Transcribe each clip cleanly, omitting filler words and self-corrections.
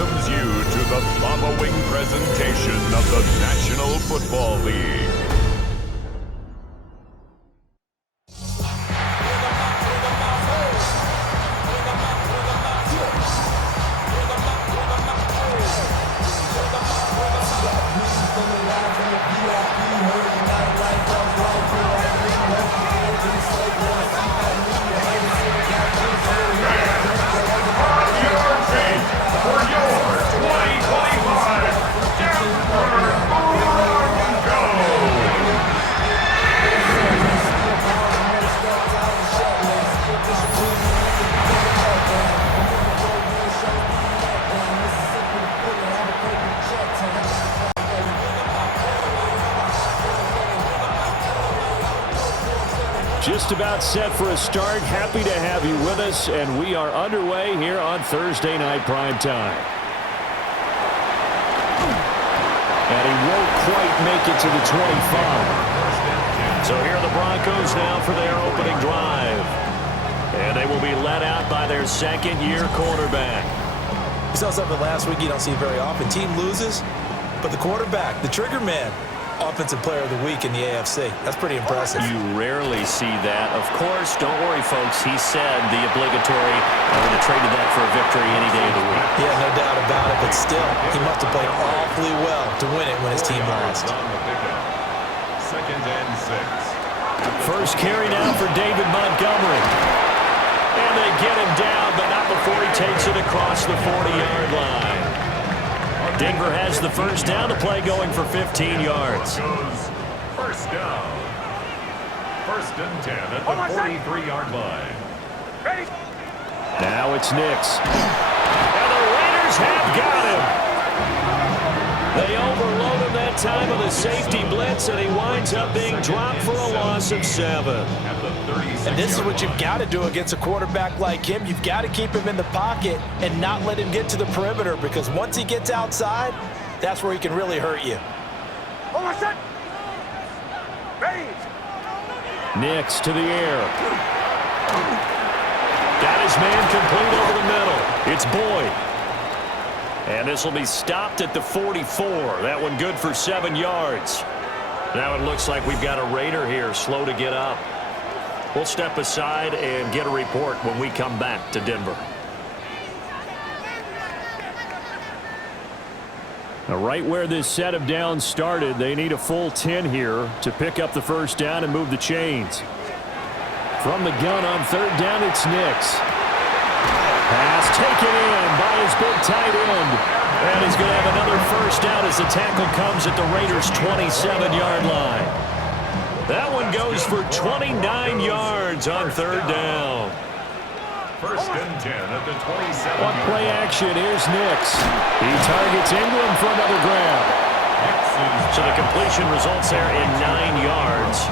welcomes you to the following presentation of the National Football League. Just about set for a start. Happy to have you with us, and we are underway here on Thursday Night Prime Time. And he won't quite make it to the 25. So here are the Broncos now for their opening drive. And they will be led out by their second-year quarterback. We saw something last week you don't see very often. Team loses, but the quarterback, the trigger man, Offensive Player of the Week in the AFC. That's pretty impressive. You rarely see that. Of course, don't worry, folks. He said the obligatory, I would have traded that for a victory any day of the week. Yeah, no doubt about it, but still, he must have played awfully well to win it when his team lost. Second and 6. First carry now for David Montgomery. And they get him down, but not before he takes it across the 40-yard line. Denver has the first down to play, going for 15 yards. First down. First and 10 at the 43-yard line. Ready? Now it's Nix. And the Raiders have got him. They overload him that time with a safety blitz, and he winds up being dropped for a loss of 7. And this is what you've got to do against a quarterback like him. You've got to keep him in the pocket and not let him get to the perimeter, because once he gets outside, that's where he can really hurt you. Almost set. Ready. Nix to the air. Got his man complete over the middle. It's Boyd. And this will be stopped at the 44. That one good for 7 yards. Now it looks like we've got a Raider here, slow to get up. We'll step aside and get a report when we come back to Denver. Now, right where this set of downs started, they need a full 10 here to pick up the first down and move the chains. From the gun on third down, it's Nix. Pass taken in by his big tight end. And he's going to have another first down as the tackle comes at the Raiders' 27-yard line. That one goes for 29 yards on third down. First and 10 at the 27. On play action, here's Nix. He targets Ingram for another grab. So the completion results there in 9 yards.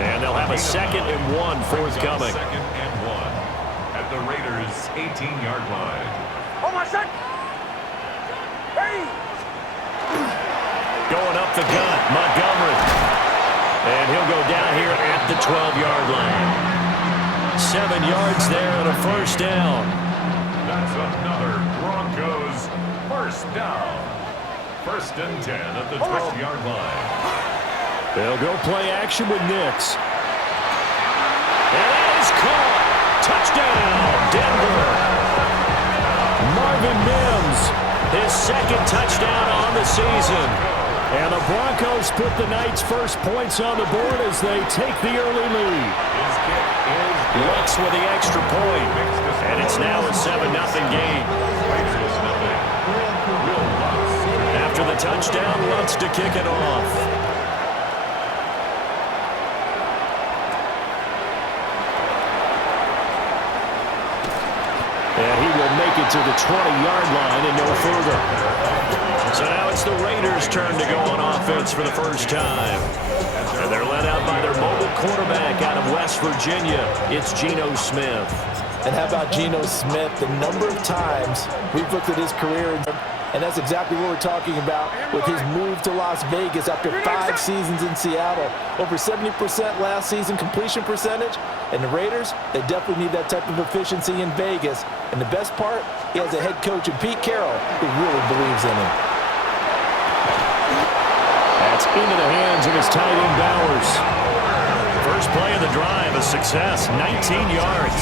And they'll have a 2nd and 1 forthcoming. 2nd and 1 at the Raiders' 18-yard line. Almost set. Ready. Going up the gut, Montgomery. And he'll go down here at the 12-yard line. 7 yards there and a first down. That's another Broncos first down. First and 10 at the 12-yard line. They'll go play action with Nix. And that is caught. Touchdown, Denver. Marvin Mims, his 2nd touchdown on the season. And the Broncos put the night's first points on the board as they take the early lead. Lutz with the extra point. And it's now a 7-0 game. After the touchdown, Lutz to kick it off. And he will make it to the 20-yard line and no further. So now it's the Raiders' turn to go on offense for the first time. And they're led out by their mobile quarterback out of West Virginia. It's Geno Smith. And how about Geno Smith? The number of times we've looked at his career, and that's exactly what we're talking about with his move to Las Vegas after 5 seasons in Seattle. Over 70% last season completion percentage, And the Raiders, they definitely need that type of efficiency in Vegas. And the best part, he has a head coach in Pete Carroll who really believes in him. That's into the hands of his tight end, Bowers. First play of the drive, a success, 19 yards.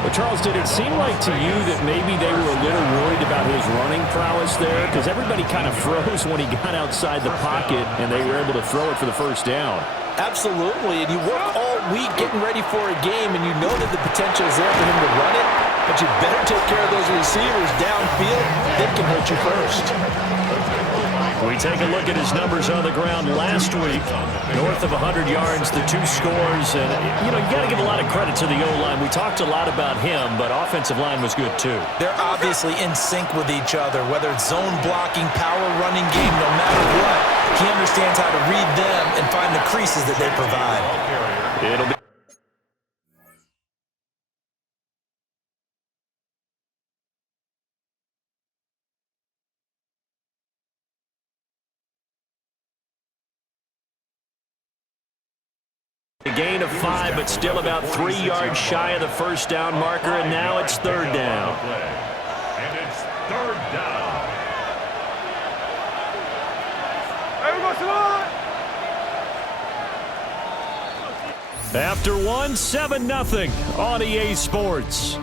Well, Charles, did it seem like to you that maybe they were a little worried about his running prowess there? Because everybody kind of froze when he got outside the pocket, and they were able to throw it for the first down. Absolutely, and you work all week getting ready for a game, and you know that the potential is there for him to run it, but you better take care of those receivers downfield. They can hurt you first. We take a look at his numbers on the ground last week. North of 100 yards, the 2 scores. And, you know, you got to give a lot of credit to the O-line. We talked a lot about him, but offensive line was good too. They're obviously in sync with each other, whether it's zone blocking, power running game, no matter what. He understands how to read them and find the creases that they provide. It'll be a gain of 5, but still about 3 yards shy of the first down marker, and now it's third down. And it's third down. After 1, 7-0 on EA Sports.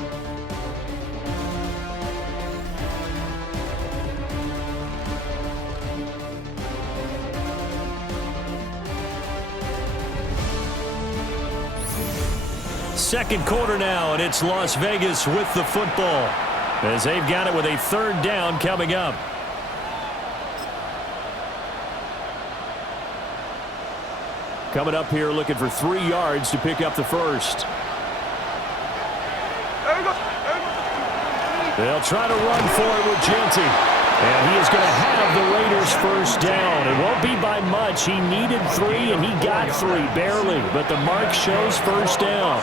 Second quarter now, and it's Las Vegas with the football as they've got it with a third down coming up. Coming up here looking for 3 yards to pick up the first. They'll try to run for it with Genty. And he is going to have the Raiders first down. It won't be by much. He needed 3, and he got 3, barely. But the mark shows first down.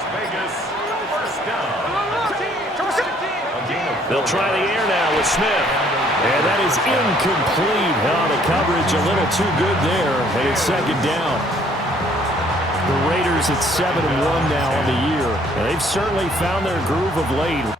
They'll try the air now with Smith. And that is incomplete. Oh, the coverage a little too good there. And it's second down. The Raiders at 7-1 now on the year. And they've certainly found their groove of late.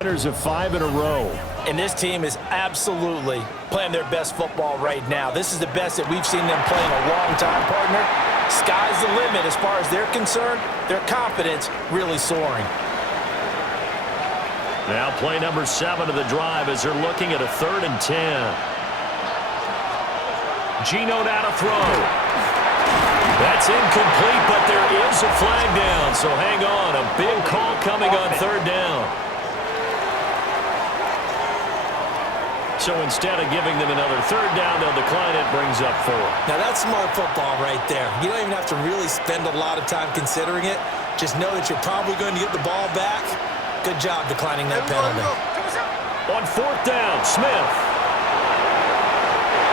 Winners of 5 in a row. And this team is absolutely playing their best football right now. This is the best that we've seen them play in a long time, partner. Sky's the limit as far as they're concerned. Their confidence really soaring. Now play number 7 of the drive as they're looking at a 3rd and 10. Geno now to throw. That's incomplete, but there is a flag down, so hang on. A big call coming on 3rd down. So instead of giving them another 3rd down, they'll decline it, brings up 4. Now that's smart football right there. You don't even have to really spend a lot of time considering it. Just know that you're probably going to get the ball back. Good job declining that penalty. On 4th down, Smith.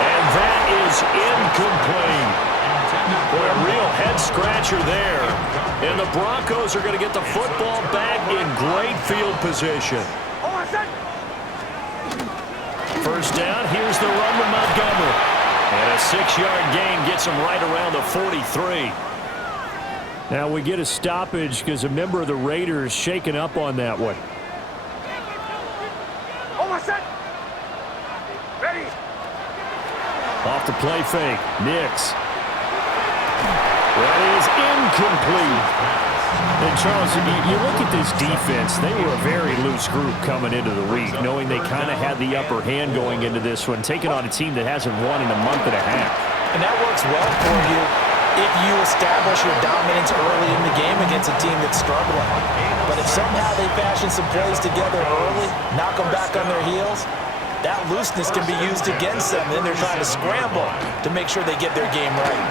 And that is incomplete. Boy, a real head-scratcher there. And the Broncos are going to get the football back in great field position. First down, here's the run with Montgomery. And a 6-yard gain gets him right around the 43. Now we get a stoppage because a member of the Raiders shaken up on that one. Off the play fake. Nix. That is incomplete. And Charles, you look at this defense, they were a very loose group coming into the week, knowing they kind of had the upper hand going into this one, taking on a team that hasn't won in a month and a half. And that works well for you if you establish your dominance early in the game against a team that's struggling. But if somehow they fashion some plays together early, knock them back on their heels, that looseness can be used against them. Then they're trying to scramble to make sure they get their game right.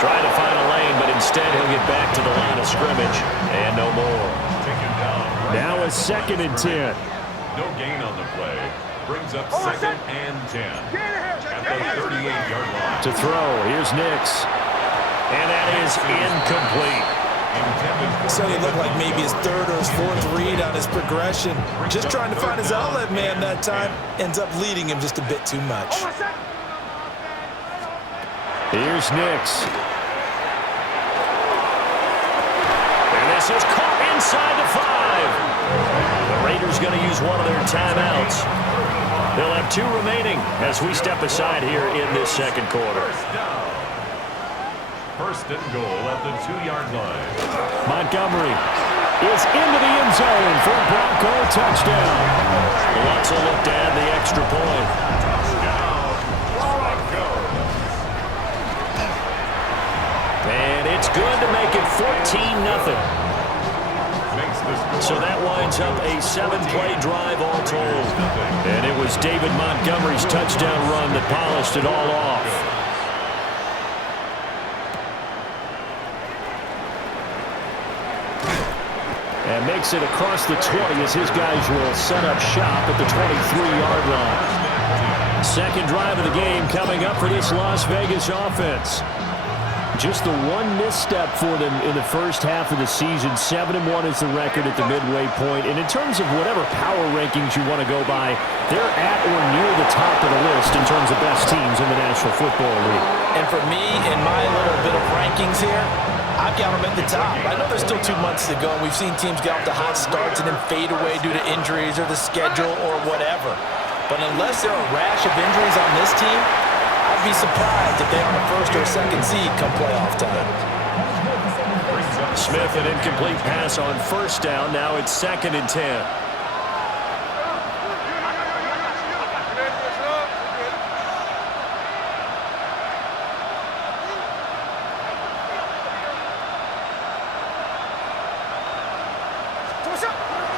Trying to find a lane, but instead he'll get back to the line of scrimmage. And no more. Now a 2nd and 10. No gain on the play. Brings up 2nd and 10. At the 38-yard line. To throw, here's Nix. And that is incomplete. So he looked like maybe his 3rd or his 4th read on his progression. Just trying to find his outlet man that time. Ends up leading him just a bit too much. Here's Nix. And this is caught inside the 5. The Raiders going to use one of their timeouts. They'll have 2 remaining as we step aside here in this 2nd quarter. First and goal at the 2-yard line. Montgomery is into the end zone for a Bronco touchdown. Lutz will look to add the extra point. And it's good to make it 14-0. So that winds up a 7-play drive all told. And it was David Montgomery's touchdown run that polished it all off. And makes it across the 20 as his guys will set up shop at the 23-yard line. 2nd drive of the game coming up for this Las Vegas offense. Just the one misstep for them in the first half of the season. 7-1 is the record at the midway point. And in terms of whatever power rankings you want to go by, they're at or near the top of the list in terms of best teams in the National Football League. And for me, in my little bit of rankings here, I've got them at the top. I know there's still 2 months to go. We've seen teams get off to hot starts and then fade away due to injuries or the schedule or whatever. But unless there are a rash of injuries on this team, I'd be surprised if they're on the 1st or 2nd seed come playoff time. Smith, an incomplete pass on 1st down. Now it's 2nd and 10.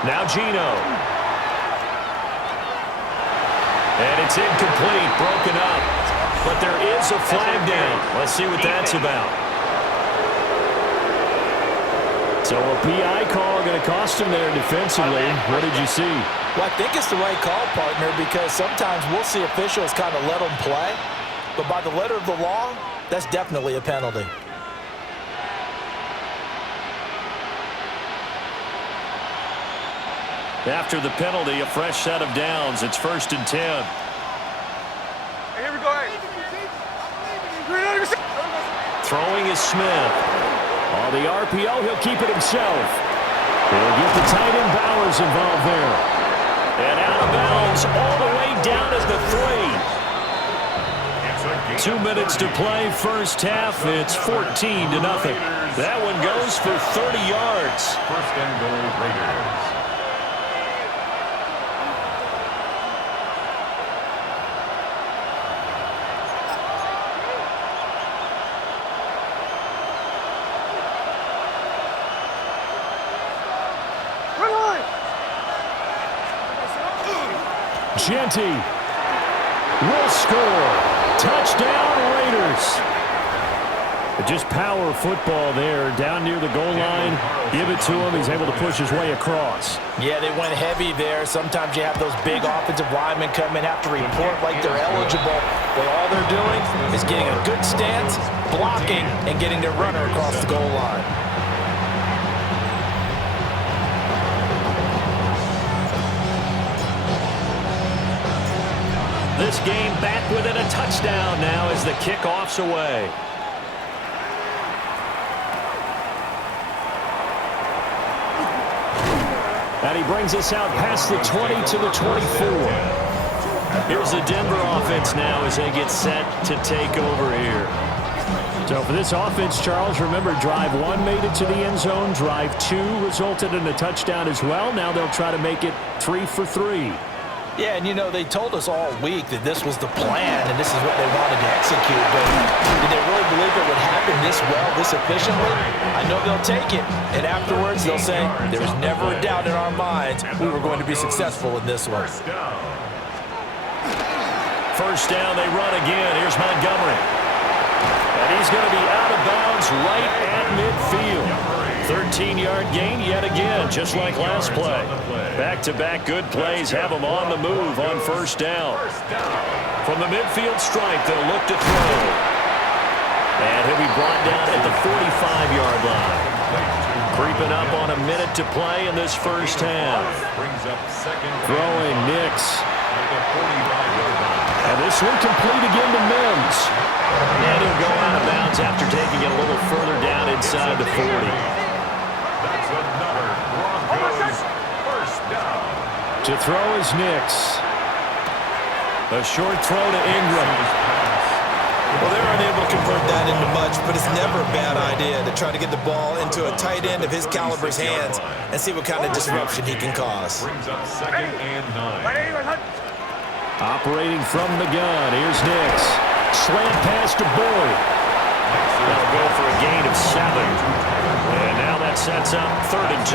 Now Geno. And it's incomplete, broken up. But there is a flag down. Let's see what that's about. So a PI call going to cost him there defensively. What did you see? Well, I think it's the right call, partner, because sometimes we'll see officials kind of let them play. But by the letter of the law, that's definitely a penalty. After the penalty, a fresh set of downs. It's 1st and 10. Here we go. Throwing is Smith. On the RPO, he'll keep it himself. He'll get the tight end Bowers involved there. And out of bounds all the way down at the 3. 2 minutes to play, first half. It's 14-0. That one goes for 30 yards. First and goal, Raiders. Genty will score. Touchdown, Raiders. Just power football there, down near the goal line. Give it to him. He's able to push his way across. Yeah, they went heavy there. Sometimes you have those big offensive linemen come in, have to report like they're eligible. But all they're doing is getting a good stance, blocking, and getting their runner across the goal line. This game back within a touchdown now as the kickoff's away. And he brings us out past the 20 to the 24. Here's the Denver offense now as they get set to take over here. So for this offense, Charles, remember, drive 1 made it to the end zone. Drive 2 resulted in a touchdown as well. Now they'll try to make it 3 for 3. Yeah, and, you know, they told us all week that this was the plan and this is what they wanted to execute. But did they really believe it would happen this well, this efficiently? I know they'll take it. And afterwards, they'll say, there was never a doubt in our minds we were going to be successful in this one. First down, they run again. Here's Montgomery. And he's going to be out of bounds right at midfield. 13-yard gain yet again, just like last play. Back-to-back good plays have them on the move on first down. From the midfield stripe, they'll look to throw. And he'll be brought down at the 45-yard line. Creeping up on a minute to play in this first half. Throwing Nix. And this one complete again to Mims. And he'll go out of bounds after taking it a little further down inside the 40. That's another Broncos first down. To throw is Nix. A short throw to Ingram. Well, they're unable to convert that into much, but it's never a bad idea to try to get the ball into a tight end of his caliber's hands and see what kind of disruption he can cause. Brings up 2nd and 9. Operating from the gun, here's Nix. Slant pass to Boyd. That'll go for a gain of 7. And now that sets up 3rd and 2.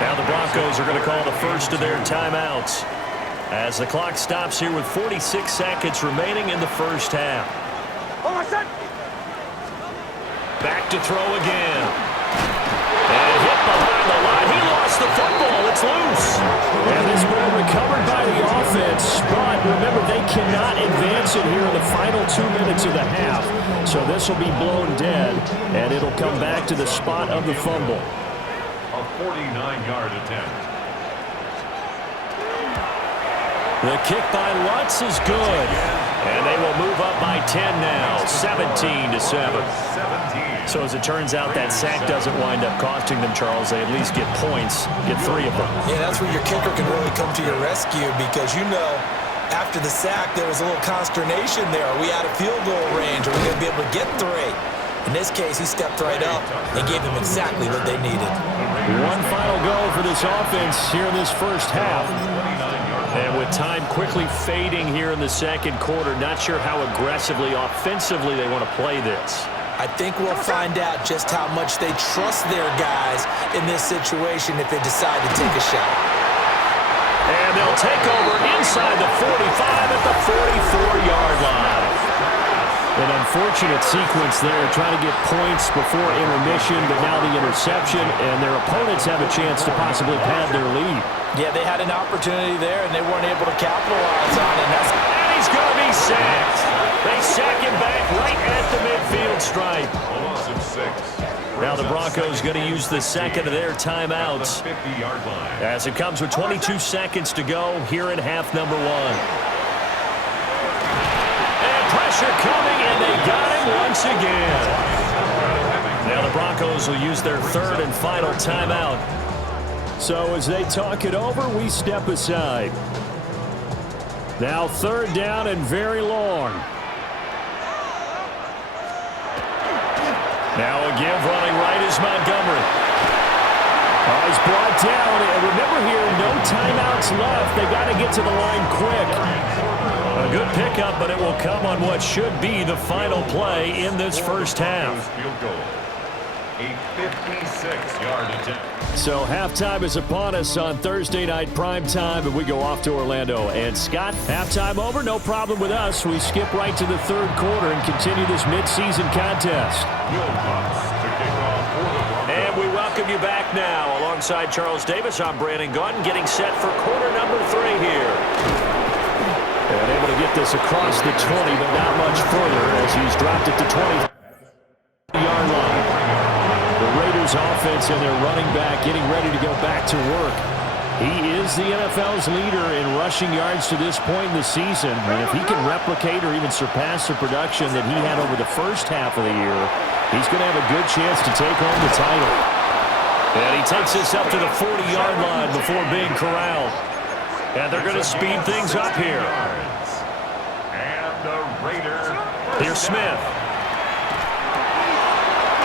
Now the Broncos are going to call the first of their timeouts as the clock stops here with 46 seconds remaining in the first half. Back to throw again. And hit behind the line. He lost the football. It's loose. And this ball recovered by the offense. But remember, they cannot advance it here in the final 2 minutes of the half. So this will be blown dead, and it'll come back to the spot of the fumble. A 49-yard attempt. The kick by Lutz is good. And they will move up by 10 now, 17-7. So as it turns out, that sack doesn't wind up costing them, Charles. They at least get points, get 3 of them. Yeah, that's where your kicker can really come to your rescue because, you know, after the sack, there was a little consternation there. Are we out of field goal range? Are we going to be able to get 3? In this case, he stepped right up and gave them exactly what they needed. One final go for this offense here in this first half. And with time quickly fading here in the second quarter, not sure how aggressively, offensively they want to play this. I think we'll find out just how much they trust their guys in this situation if they decide to take a shot. And they'll take over inside the 45 at the 44-yard line. An unfortunate sequence there, trying to get points before intermission, but now the interception, and their opponents have a chance to possibly pad their lead. Yeah, they had an opportunity there, and they weren't able to capitalize on it. And he's going to be sacked. They sack him back right at the midfield stripe. A loss of 6. Now the Broncos going to use the second of their timeouts 50-yard line. as it comes with 22 seconds to go here in half number 1. And pressure coming, and they got him once again. Now the Broncos will use their 3rd and final timeout. So as they talk it over, we step aside. Now 3rd down and very long. Now again running right is Montgomery. He's brought down. And remember here, no timeouts left. They got to get to the line quick. A good pickup, but it will come on what should be the final play in this first half. Field goal. A 56-yard attempt. So halftime is upon us on Thursday night primetime, and we go off to Orlando. And Scott, halftime over, no problem with us. We skip right to the 3rd quarter and continue this midseason contest. And we welcome you back now. Alongside Charles Davis, I'm Brandon Gaudin, getting set for quarter number 3 here. And able to get this across the 20, but not much further as he's dropped it to 20-yard line. The Raiders offense and their running back getting ready to go back to work. He is the NFL's leader in rushing yards to this point in the season. And if he can replicate or even surpass the production that he had over the first half of the year, he's going to have a good chance to take home the title. And he takes this up to the 40-yard line before being corralled. And they're going to speed things up here. And the Raiders. Here's Smith.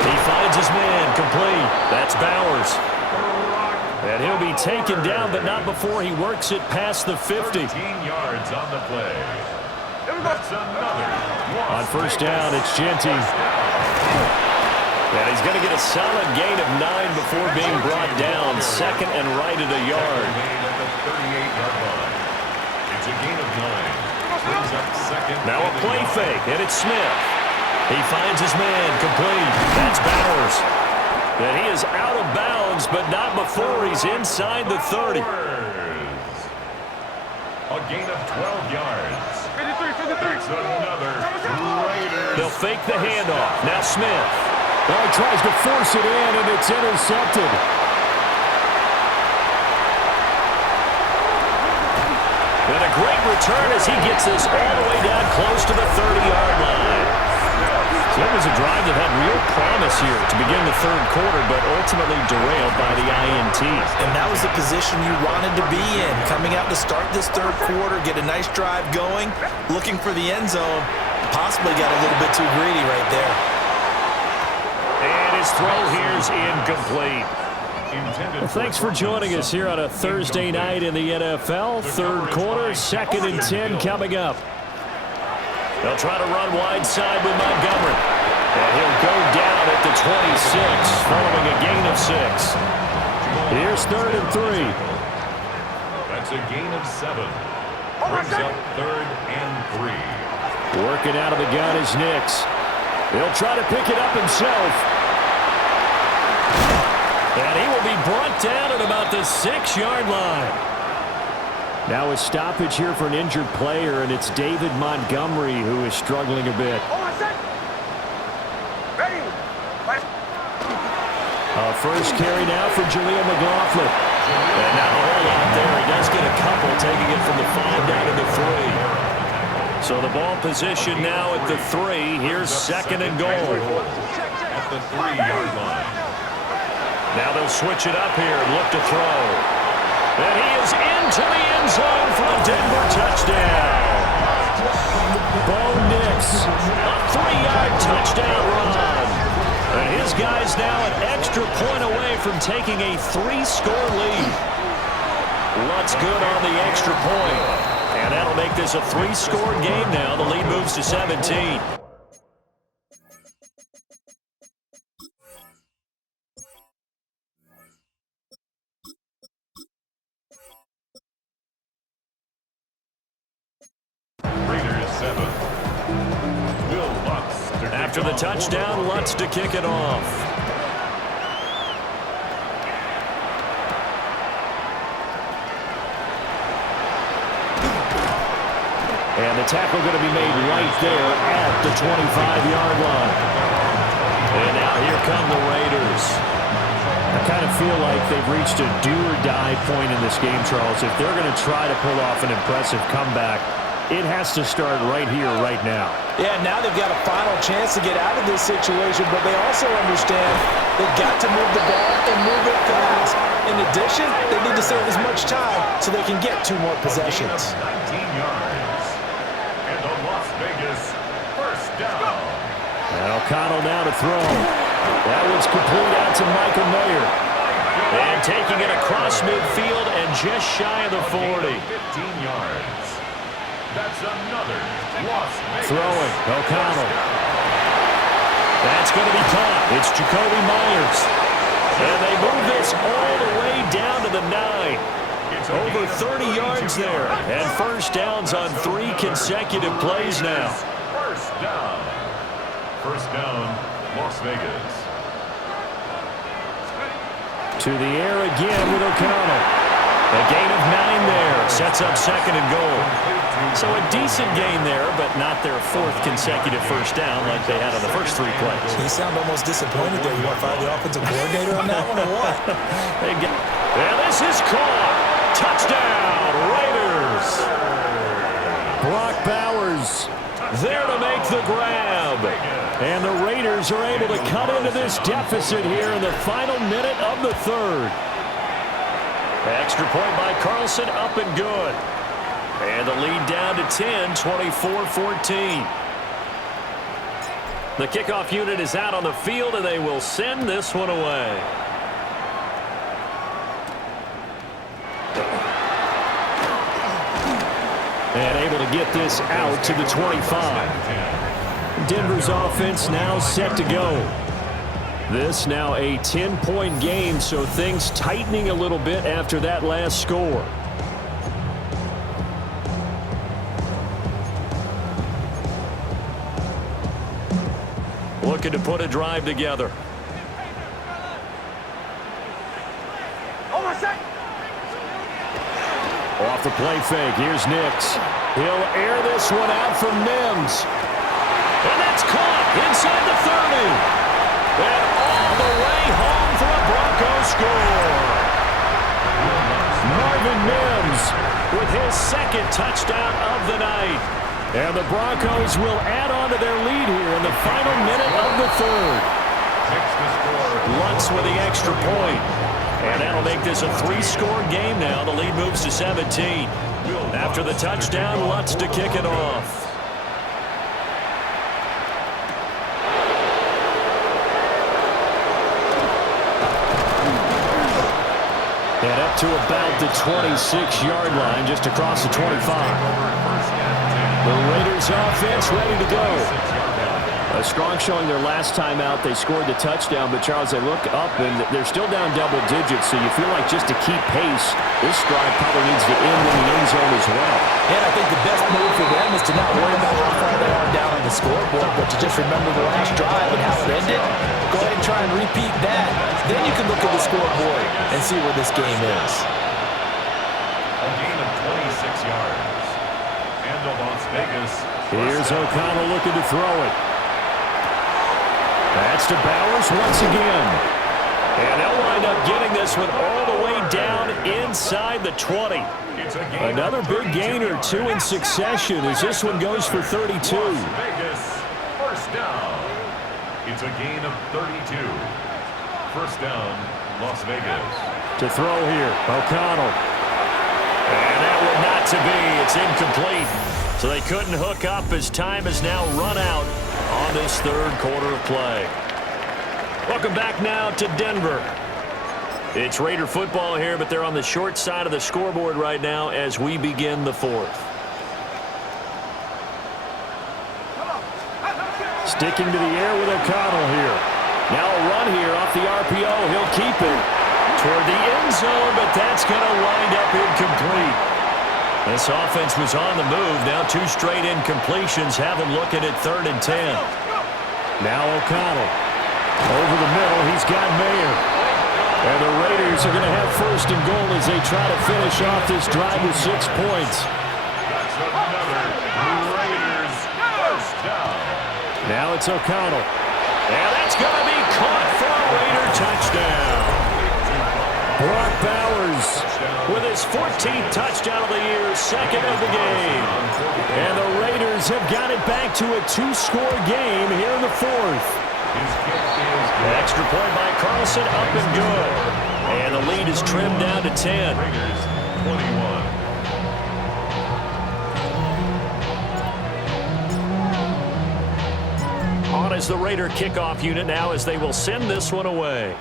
He finds his man, complete. That's Bowers. And he'll be taken down, but not before he works it past the 50. 13 yards on the play. That's another. On first down, it's Genty. And he's going to get a solid gain of 9 before being brought down. Second and right at a yard. At the 38-yard line. It's a gain of 9. Brings up second. Now a play fake, and it's Smith. He finds his man, complete. That's Bowers. And he is out of bounds, but not before he's inside the 30. A gain of 12 yards. It's another Raiders. They'll fake the handoff. Now Smith. Oh, he tries to force it in, and it's intercepted. And a great return as he gets this all the way down close to the 30-yard line. So it was a drive that had real promise here to begin the third quarter, but ultimately derailed by the INT. And that was the position you wanted to be in. Coming out to start this third quarter, get a nice drive going, looking for the end zone. Possibly got a little bit too greedy right there. And his throw here's incomplete. Well, thanks for joining us here on a Thursday night in the NFL. Third quarter, 2nd and 10 coming up. They'll try to run wide side with Montgomery. And he'll go down at the 26, following a gain of 6. Here's 3rd and 3. That's a gain of 7. Brings up 3rd and 3. Working out of the gun is Nix. He'll try to pick it up himself. And he will be brought down at about the 6-yard line. Now a stoppage here for an injured player, and it's David Montgomery who is struggling a bit. First carry now for Jaleel McLaughlin. And not a whole lot there. He does get a couple, taking it from the 5 down to the 3. So the ball position now at the 3. Here's 2nd and goal. At the 3-yard line. Now they'll switch it up here and look to throw. And he is into the end zone for a Denver touchdown. Bo Nix, a 3-yard touchdown run. And his guy's now an extra point away from taking a 3-score lead. Lutz good on the extra point. And that'll make this a 3-score game now. The lead moves to 17. Raiders 7. Will Lutz. After the touchdown, Lutz to kick it off. And the tackle going to be made right there at the 25-yard line. And now here come the Raiders. I kind of feel like they've reached a do-or-die point in this game, Charles. If they're going to try to pull off an impressive comeback, it has to start right here, right now. Yeah, now they've got a final chance to get out of this situation, but they also understand they've got to move the ball and move it fast. In addition, they need to save as much time so they can get 2 more possessions. 19 yards. And the Las Vegas first down. And O'Connell now to throw. That one's complete out to Michael Mayer. And taking it across midfield and just shy of the 40. 15 yards. That's another Las Vegas. Throwing, O'Connell. That's going to be caught. It's Jacoby Myers. And they move this all the way down to the 9. Over 30 yards there. And first downs on 3 consecutive plays now. First down. First down, Las Vegas. To the air again with O'Connell. A gain of 9 there. Sets up 2nd and goal. So a decent gain there, but not their 4th consecutive first down like they had on the first 3 plays. You sound almost disappointed there. You want to fire the offensive coordinator on that one or what? And this is caught. Touchdown, Raiders. Brock Bowers there to make the grab. And the Raiders are able to cut into this deficit here in the final minute of the 3rd. Extra point by Carlson, up and good. And the lead down to 10, 24-14. The kickoff unit is out on the field, and they will send this one away. And able to get this out to the 25. Denver's offense now set to go. This now a 10-point game, so things tightening a little bit after that last score. Looking to put a drive together. Off the play fake, here's Nix. He'll air this one out from Mims. And that's caught inside the 30. And all the way home for a Broncos score. Marvin Mims with his second touchdown of the night. And the Broncos will add on to their lead here in the final minute of the third. Lutz with the extra point. And that'll make this a 3-score game now. The lead moves to 17. After the touchdown, Lutz to kick it off. And up to about the 26-yard line, just across the 25. The Raiders offense ready to go. A strong showing their last time out. They scored the touchdown, but Charles, they look up and they're still down double digits, so you feel like just to keep pace, this drive probably needs to end in the end zone as well. And I think the best move for them is to not worry about how far they are down on the scoreboard, but to just remember the last drive and how it ended. Go ahead and try and repeat that. Then you can look at the scoreboard and see where this game is. A gain of 26 yards. And the Las Vegas. Here's O'Connell looking to throw it. That's to Bowers once again. And they'll wind up getting this one all the way down inside the 20. Another big gain or two in succession as this one goes for 32. Las Vegas, first down. It's a gain of 32. First down, Las Vegas. To throw here, O'Connell. And that one not to be. It's incomplete. So they couldn't hook up as time has now run out on this third quarter of play. Welcome back now to Denver. It's Raider football here, but they're on the short side of the scoreboard right now as we begin the fourth. Sticking to the air with O'Connell here. Now a run here off the RPO. He'll keep it toward the end zone, but that's going to wind up incomplete. This offense was on the move. Now 2 straight incompletions have them looking at 3rd and 10. Now O'Connell. Over the middle, he's got Mayer. And the Raiders are going to have 1st and goal as they try to finish off this drive with 6 points. That's another Raiders first down. Now it's O'Connell. And that's going to be caught for a Raider touchdown. Brock Bowers with his 14th touchdown of the year, 2nd of the game. And the Raiders have got it back to a 2-score game here in the 4th. Extra point by Carlson, up and good. And the lead is trimmed down to 10. Raiders 21. On as the Raider kickoff unit now as they will send this one away.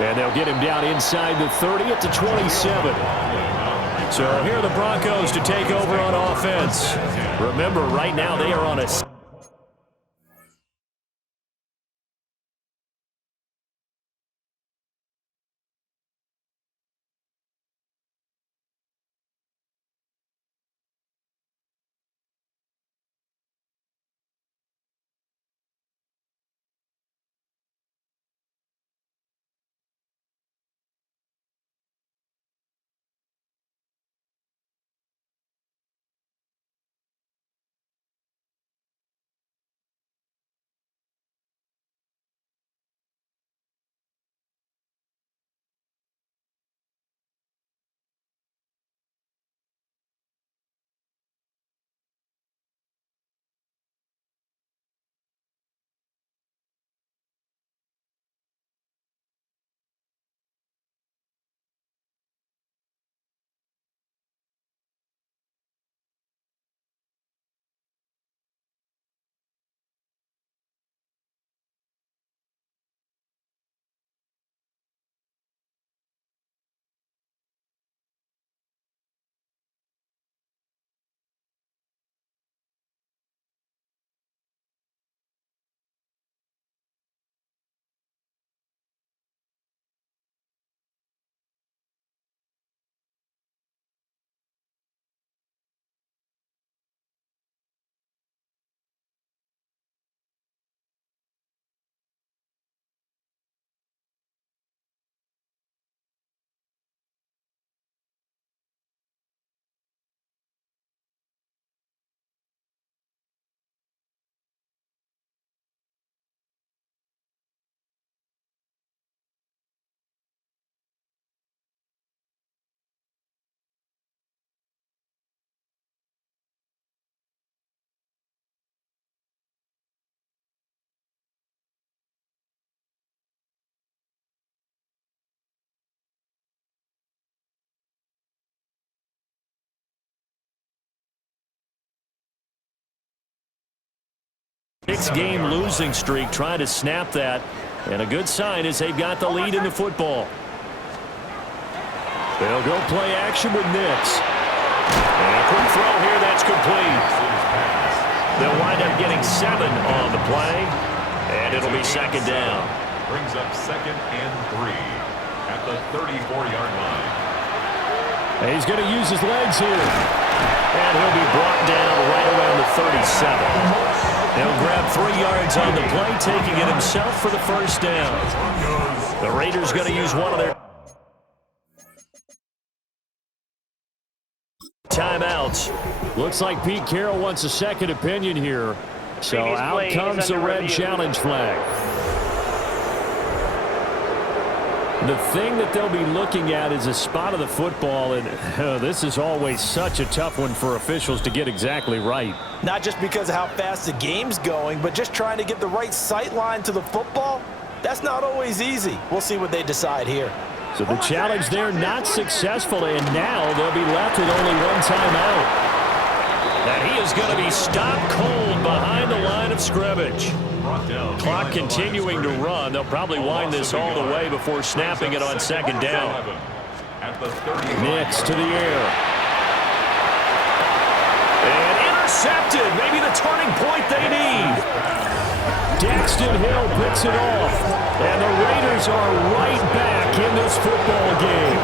And they'll get him down inside the 30 at the 27. So here are the Broncos to take over on offense. Remember, right now they are on a 6-game losing streak, trying to snap that. And a good sign is they've got the lead in the football. They'll go play action with Nix. And a quick throw here, that's complete. They'll wind up getting 7 on the play. And it'll be second down. Brings up 2nd and 3 at the 34-yard line. And he's going to use his legs here. And he'll be brought down right around the 37. He'll grab 3 yards on the play, taking it himself for the first down. The Raiders going to use one of their timeouts. Looks like Pete Carroll wants a second opinion here. So out comes the red challenge flag. The thing that they'll be looking at is a spot of the football, and this is always such a tough one for officials to get exactly right. Not just because of how fast the game's going, but just trying to get the right sight line to the football. That's not always easy. We'll see what they decide here. So the challenge there not successful, and now they'll be left with only one timeout. And he is going to be stopped cold behind the line of scrimmage. Clock continuing to run. They'll probably wind this all the way before snapping it on second down. Nix to the air. And intercepted. Maybe the turning point they need. Daxton Hill picks it off. And the Raiders are right back in this football game.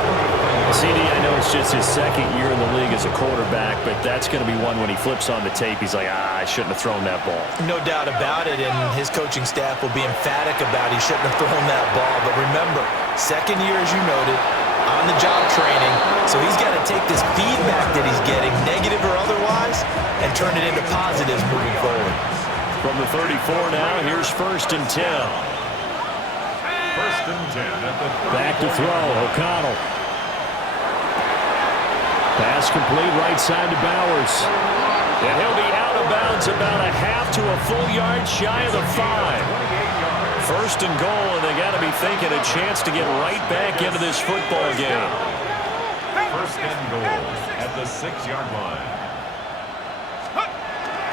CD, I know it's just his second year in the league as a quarterback, but that's going to be one when he flips on the tape. He's like, I shouldn't have thrown that ball. No doubt about it, and his coaching staff will be emphatic about he shouldn't have thrown that ball. But remember, second year, as you noted, on-the-job training, so he's got to take this feedback that he's getting, negative or otherwise, and turn it into positives moving forward. From the 34 now, here's 1st and 10. 1st and 10 at the back to throw, O'Connell. Pass complete right side to Bowers. And he'll be out of bounds about a half to a full yard shy of the 5. 1st and goal, and they got to be thinking a chance to get right back into this football game. 1st and goal at the 6-yard line.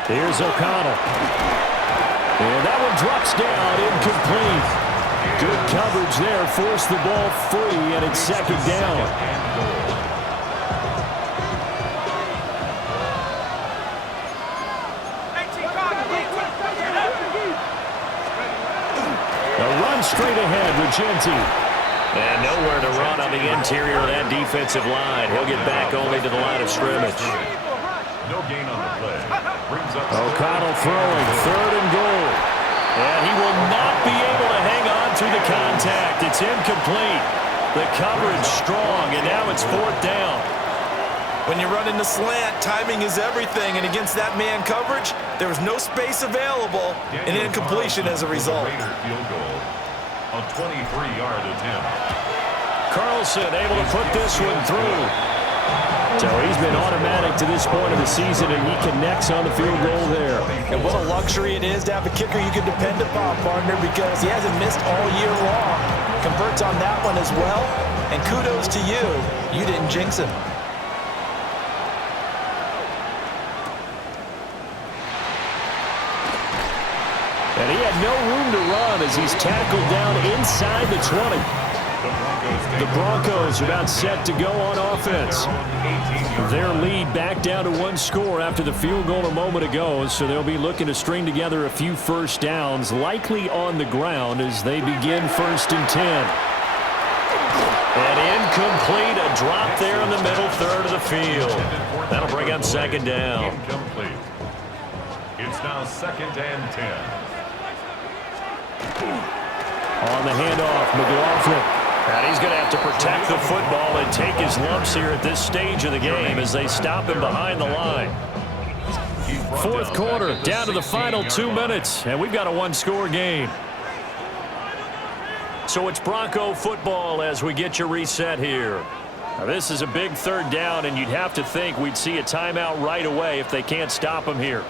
Here's O'Connell. And that one drops down, incomplete. Good coverage there, forced the ball free, and it's second down. Straight ahead with Genti. And nowhere to run on the interior of that defensive line. He'll get back only to the line of scrimmage. No gain on the play. Brings up O'Connell throwing, 3rd and goal. And he will not be able to hang on through the contact. It's incomplete. The coverage strong, and now it's 4th down. When you run in the slant, timing is everything, and against that man coverage, there was no space available, and incompletion as a result. Field goal. A 23-yard attempt. Carlson able to put this one through. So he's been automatic to this point of the season, and he connects on the field goal there. And what a luxury it is to have a kicker you can depend upon, partner, because he hasn't missed all year long. Converts on that one as well, and kudos to you. You didn't jinx him. And he had no room to run as he's tackled down inside the 20. The Broncos are about set to go on offense. Their lead back down to 1 score after the field goal a moment ago, so they'll be looking to string together a few first downs, likely on the ground as they begin 1st and 10. And incomplete, a drop there in the middle third of the field. That'll bring up second down. Incomplete. It's now 2nd and 10. On the handoff, McLaughlin. And he's going to have to protect the football and take his lumps here at this stage of the game as they stop him behind the line. 4th quarter, down to the final 2 minutes, and we've got a 1-score game. So it's Bronco football as we get you reset here. Now this is a big 3rd down, and you'd have to think we'd see a timeout right away if they can't stop him here.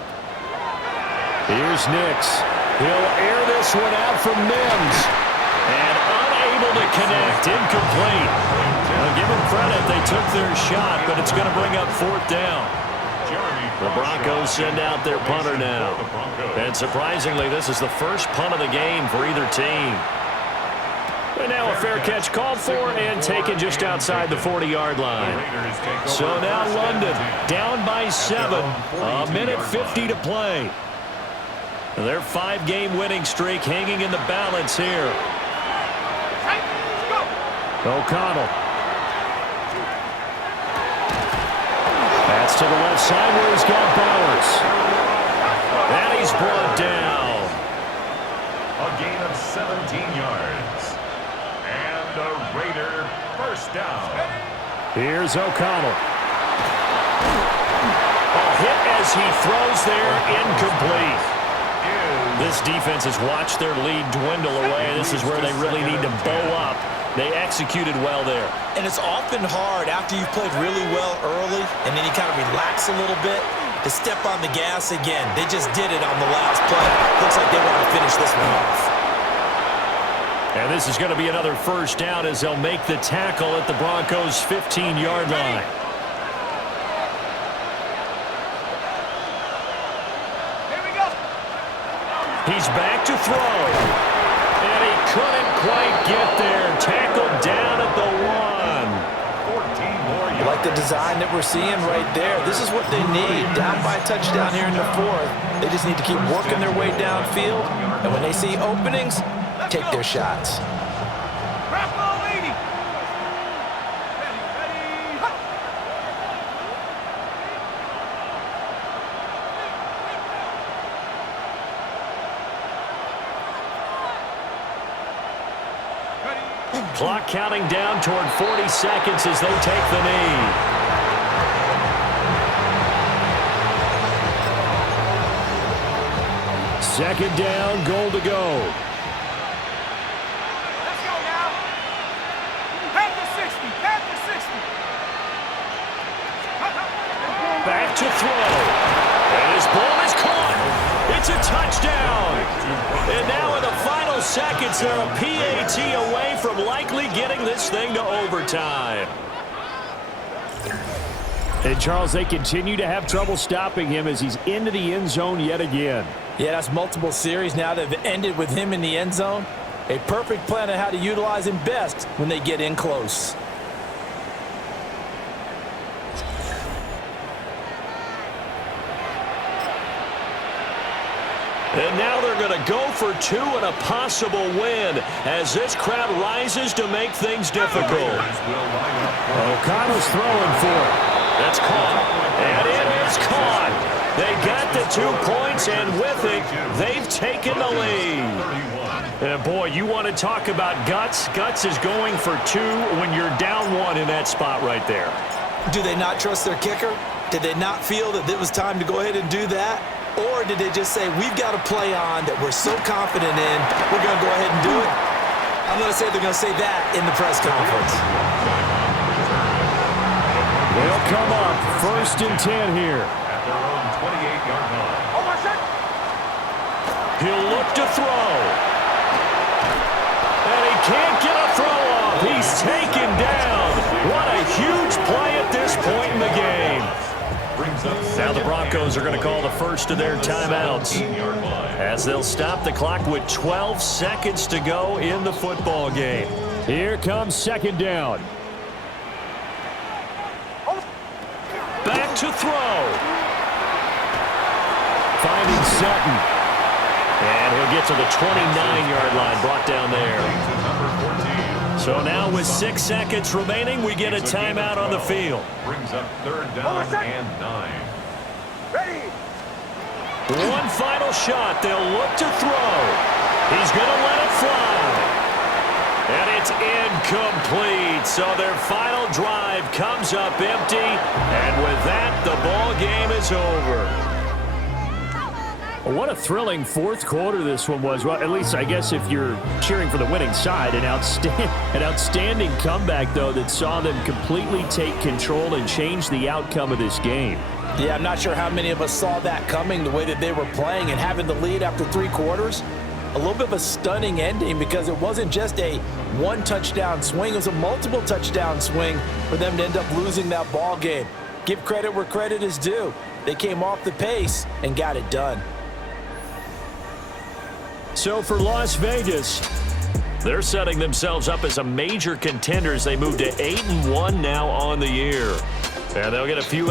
Here's Nix. He'll air this one out from Mims. And unable to connect. Incomplete. I'll give them credit. They took their shot, but it's going to bring up 4th down. The Broncos send out their punter now. And surprisingly, this is the first punt of the game for either team. And now a fair catch called for and taken just outside the 40-yard line. So now London down by 7. A minute 50 to play. Their 5-game winning streak hanging in the balance here. O'Connell. That's to the left side where he's got Bowers. And he's brought down. A gain of 17 yards. And a Raider first down. Here's O'Connell. A hit as he throws there, incomplete. This defense has watched their lead dwindle away. This is where they really need to bow up. They executed well there. And it's often hard after you've played really well early and then you kind of relax a little bit to step on the gas again. They just did it on the last play. Looks like they want to finish this one off. And this is going to be another first down as they'll make the tackle at the Broncos' 15-yard line. Here we go. He's back to throw. And he couldn't quite get there. Tackled down at the 1. 14 more yards. Like the design that we're seeing right there. This is what they need. Down by a touchdown here in the 4th. They just need to keep working their way downfield. And when they see openings, take their shots. Grapple, lady. Ready, ready. Hut. Clock counting down toward 40 seconds as they take the knee. Second down, goal to go. Let's go now. Head to 60. Head to 60. Back to throw. And his ball is caught. It's a touchdown. And now in the final seconds, they're a PAT away from likely getting this thing to overtime. And, Charles, they continue to have trouble stopping him as he's into the end zone yet again. Yeah, that's multiple series now that have ended with him in the end zone. A perfect plan on how to utilize him best when they get in close. And now they're going to go for 2 and a possible win as this crowd rises to make things difficult. O'Connell's throwing for it. That's caught. And it is caught. They got the 2 points, and with it, they've taken the lead. And boy, you want to talk about guts. Guts is going for 2 when you're down 1 in that spot right there. Do they not trust their kicker? Did they not feel that it was time to go ahead and do that? Or did they just say, we've got a play on that we're so confident in, we're going to go ahead and do it? I'm going to say they're going to say that in the press conference. They'll come up 1st and 10 here. At their own 28-yard line. Oh, my shot. He'll look to throw. And he can't get a throw off. He's taken down. What a huge play at this point in the game. Now the Broncos are going to call the first of their timeouts as they'll stop the clock with 12 seconds to go in the football game. Here comes second down. Back to throw. Finding Sutton. And he'll get to the 29-yard line, brought down there. So now with 6 seconds remaining, we get a timeout on the field. Brings up 3rd down and 9. Ready. One final shot. They'll look to throw. He's going to let it fly. And it's incomplete. So their final drive comes up empty. And with that, the ball game is over. What a thrilling 4th quarter this one was. Well, at least I guess if you're cheering for the winning side, an outstanding comeback, though, that saw them completely take control and change the outcome of this game. Yeah, I'm not sure how many of us saw that coming, the way that they were playing and having the lead after 3 quarters. A little bit of a stunning ending because it wasn't just a 1-touchdown swing. It was a multiple touchdown swing for them to end up losing that ball game. Give credit where credit is due. They came off the pace and got it done. So for Las Vegas, they're setting themselves up as a major contender as they move to 8-1 now on the year. And they'll get a few